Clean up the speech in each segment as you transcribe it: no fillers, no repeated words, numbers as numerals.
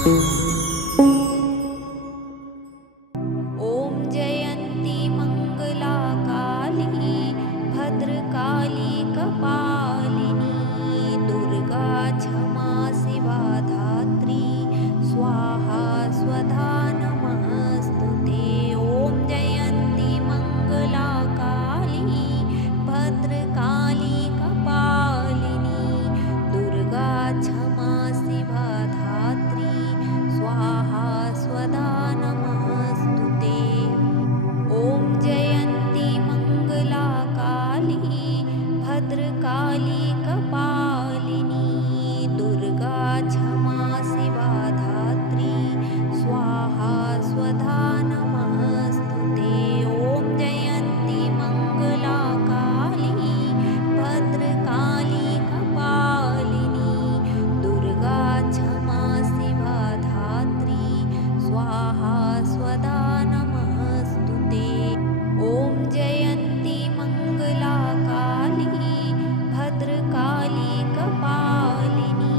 ॐ जयन्ती मङ्गला काली भद्रकाली कपालिनी दुर्गा क्षमा शिवा धात्री स्वाहा स्वधा नमस्तुते। ॐ जयन्ती मङ्गला काली भद्रकाली कपालिनी दुर्गा क्षमा शिवा धात्री स्वाहा स्वधा नमस्तुते। ॐ जयन्ती मङ्गला काली भद्रकाली कपालिनी दुर्गा क्षमा शिवा धात्री स्वाहा स्वधा नमस्तुते। ॐ जयन्ती मङ्गला काली भद्रकाली कपालिनी दुर्गा क्षमा शिवा धात्री स्वाहा स्वधा नमस्तुते। ॐ जयन्ती मङ्गला काली भद्रकाली कपालिनी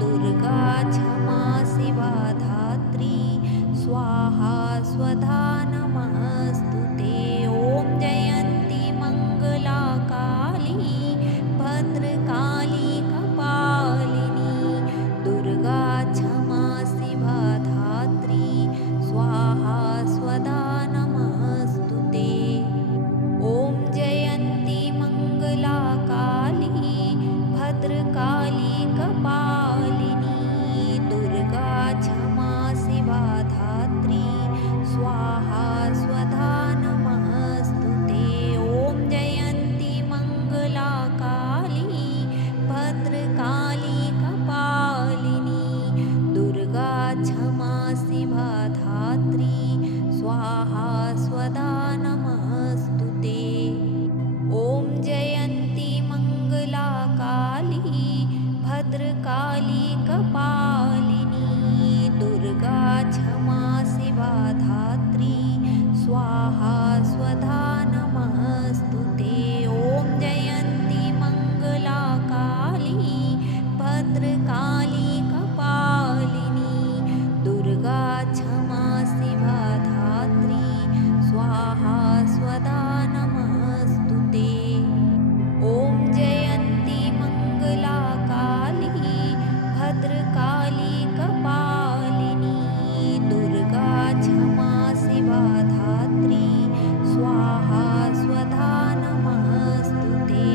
दुर्गा क्षमा शिवा धात्री स्वाहा स्वधा नमस्तुते। ॐ जयन्ती मङ्गला काली भद्रकाली कपालिनी दुर्गा क्षमा शिवा धात्री स्वाहा स्वधा नमस्तुते। ॐ जयन्ती मङ्गला काली भद्रकाली कपालिनी दुर्गा क्षमा शिवा धात्री स्वाहा स्वधा नमस्तुते। ॐ जयन्ती मङ्गला काली भद्रकाली कपालिनी दुर्गा क्षमा शिवा धात्री स्वाहा स्वधा नमस्तुते। ॐ जयन्ती मङ्गला काली भद्रकाली कपालिनी दुर्गा क्षमा शिवा धात्री स्वाहा स्वधा नमस्तुते। ॐ जयन्ती मङ्गला काली भद्रकाली कपालिनी दुर्गा क्षमा शिवा धात्री स्वाहा स्वधा नमस्तुते। ॐ जयन्ती मङ्गला काली भद्रकाली कपालिनी दुर्गा क्षमा शिवा धात्री स्वाहा स्वधा नमस्तुते।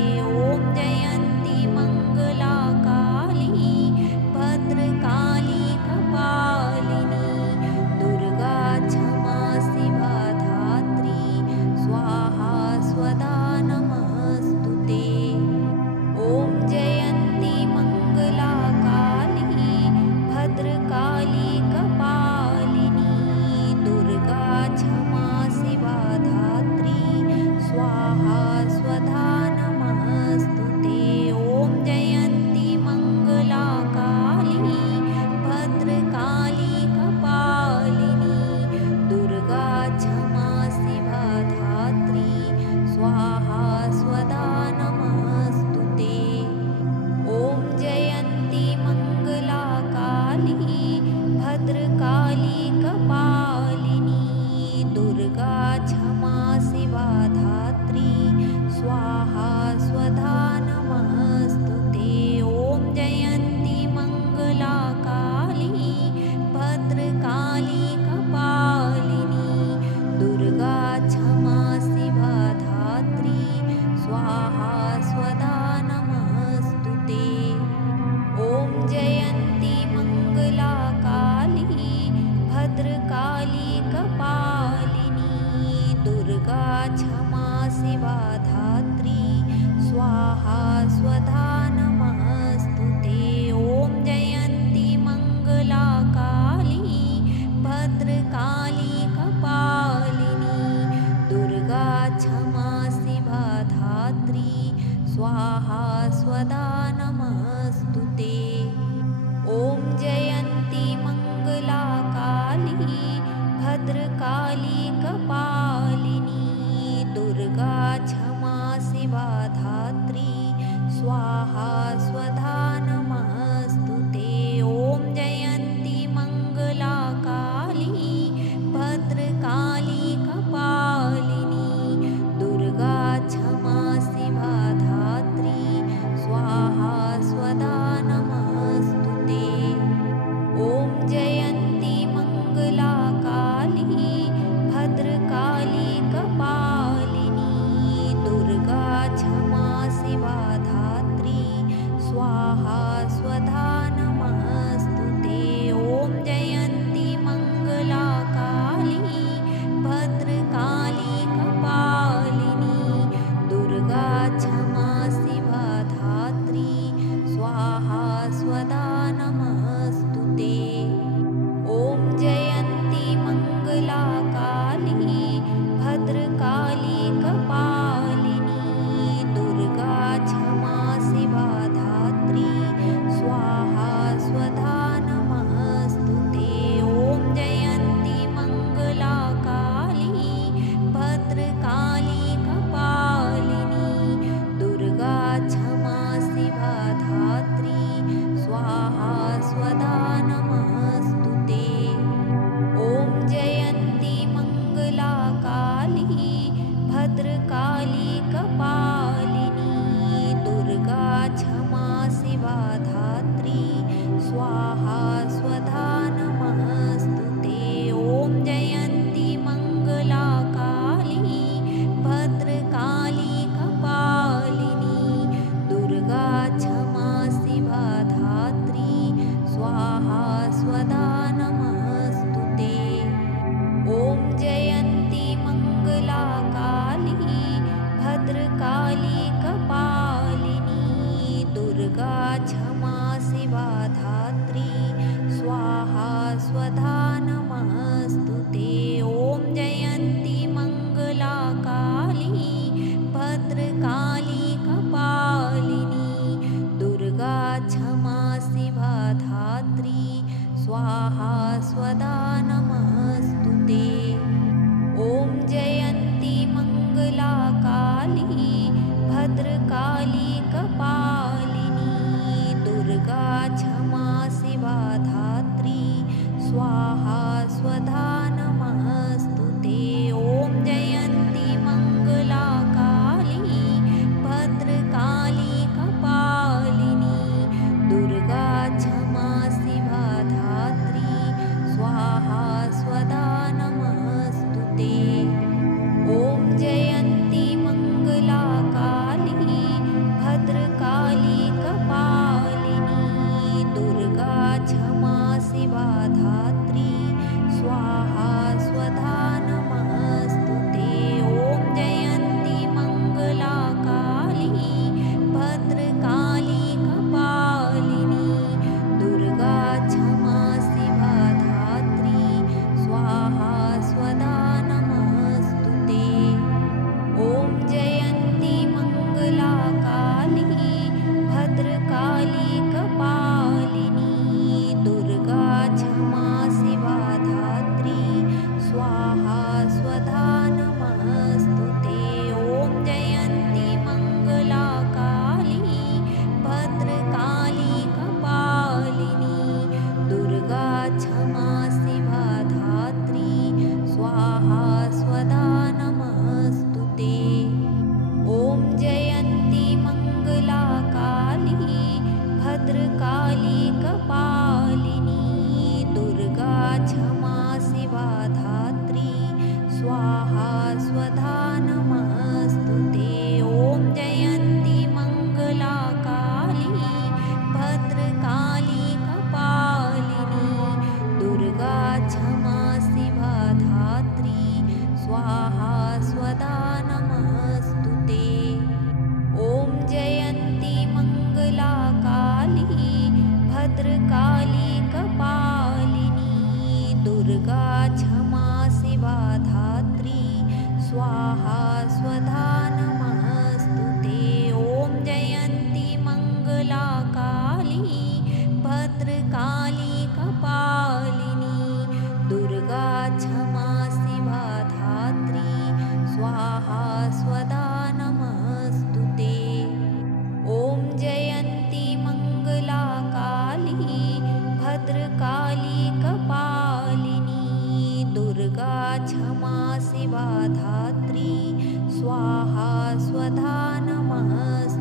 ॐ जयन्ती मङ्गला काली स्वाहा स्वधा नमस्तु ते। ॐ जयन्ती मङ्गला काली भद्रकाली कपालिनी दुर्गा क्षमा शिवा धात्री स्वाहा स्वधा नमस्तु ते। ॐ जयन्ती मङ्गला काली भद्रकाली कपालिनी दुर्गा क्षमा शिवा धात्री स्वाहा स्वधा नमस्तु ते। ॐ जयन्ती मङ्गला काली भद्रकाली कपालिनी दुर्गा क्षमा शिवा धात्री स्वाहा स्वधा नमस्तु ते। ॐ जयन्ती मङ्गला काली भद्रकाली कपालिनी दुर्गा क्षमा शिवा धात्री स्वाहा स्वधा नमस्तु ते। ॐ जयन्ती मङ्गला काली भद्रकाली कपालिनी दुर्गा क्षमा शिवा धात्री स्वाहा स्वधा नमस्तु ते। ॐ जयन्ती मङ्गला काली भद्रकाली कपालिनी दुर्गा क्षमा शिवा धात्री स्वाहा स्वधा नमस्तु ते। ॐ जयन्ती मङ्गला काली भद्रकाली कपालिनी दुर्गा क्षमा शिवा धात्री स्वाहा स्वधा नमस्तु ते। ॐ जयन्ती मङ्गला काली भद्रकाली कपालिनी दुर्गा क्षमा शिवा धात्री स्वाहा स्वधा नमस्तु ते। ॐ जयन्ती मङ्गला काली भद्रकाली कपालिनी दुर्गा क्षमा शिवा धात्री स्वाहा स्वधा नमस्तु ते। ॐ जयन्ती मङ्गला काली भद्रकाली कपालिनी दुर्गा क्षमा शिवा धात्री स्वाहा स्वधा नमस्तु ते। ॐ जयन्ती मङ्गला काली भद्रकाली कपालिनी दुर्गा क्षमा शिवा धात्री स्वाहा स्वधा नमस्तु ते। ॐ जयन्ती मङ्गला काली भद्रकाली कपालिनी दुर्गा क्षमा शिवा धात्री स्वाहा स्वधा नमस्तु ते। ॐ जयन्ती मङ्गला काली भद्रकाली कपालिनी दुर्गा क्षमा शिवा धात्री स्वाहा स्वधा नमस्तु ते। ॐ जयन्ती मङ्गला काली भद्रकाली कपालिनी दुर्गा क्षमा शिवा धात्री स्वाहा स्वधा नमस्तु ते। ॐ जयन्ती मङ्गला काली भद्रकाली कपालिनी दुर्गा क्षमा शिवा धात्री स्वाहा स्वधा नमस्तु ते। ॐ जयन्ती मङ्गला काली भद्रकाली कपालिनी दुर्गा क्षमा शिवा धात्री स्वाहा स्वधा नमस्तु ते। ॐ जयन्ती मङ्गला काली भद्रकाली कपालिनी दुर्गा क्षमा शिवा धात्री स्वाहा स्वधा नमस्तु ते। ॐ जयन्ती मङ्गला काली भद्रकाली कपालिनी दुर्गा क्षमा शिवा धात्री स्वाहा स्वधा नमस्तु